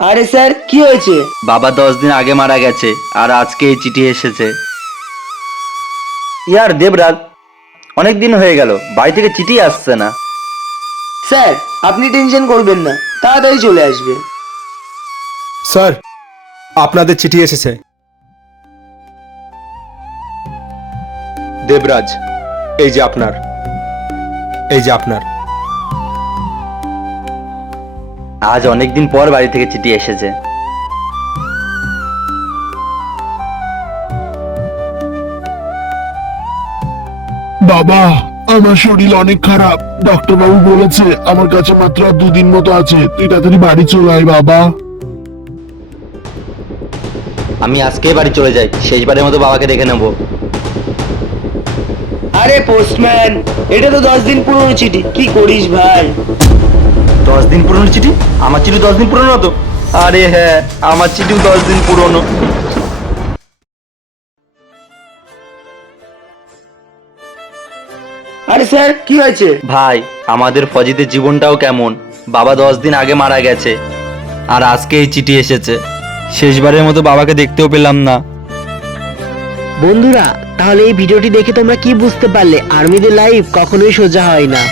আরে স্যার কি হয়েছে? বাবা 10 দিন আগে মারা গেছে আর আজকে এই চিঠি এসেছে। ইয়ার দেবরাজ, অনেক দিন হয়ে গেল, বাড়ি থেকে চিঠি আসছে না। স্যার আপনি টেনশন করবেন না, তাড়াতাড়ি চলে আসবে। স্যার, আপনাদের চিঠি এসেছে। দেবরাজ, এই যে আপনার। আজ অনেকদিন পর বাড়ি থেকে চিঠি এসেছে। বাবা, আমার শরীর অনেক খারাপ। ডক্টর বাবু বলেছে আমার কাছে মাত্র আর 2 দিন মতো আছে, তুই তাড়াতাড়ি বাড়ি চলে আয় বাবা। আমি আজকেই বাড়ি চলে যাই, শেষবারের মতো বাবাকে দেখে নেব। আরে পোস্টম্যান, এটা তো 10 দিন পুরনো চিঠি, কি করিস ভাই? 10 দিন পুরনো চিঠি? আমার চিঠি 10 দিন পুরনো তো? আরে হ্যাঁ, আমার চিঠিও 10 দিন পুরনো। আরে স্যার কি হয়েছে? ভাই, আমাদের ফজিদের জীবনটাও কেমন। বাবা 10 দিন আগে মারা গেছে আর আজকে এই চিঠি এসেছে। শেষবারের মতো বাবাকে দেখতেও পেলাম না। বন্ধুরা, তাহলে এই ভিডিওটি দেখে তোমরা কি বুঝতে পারলে? আর্মিদের লাইফ কখনোই সোজা হয় না।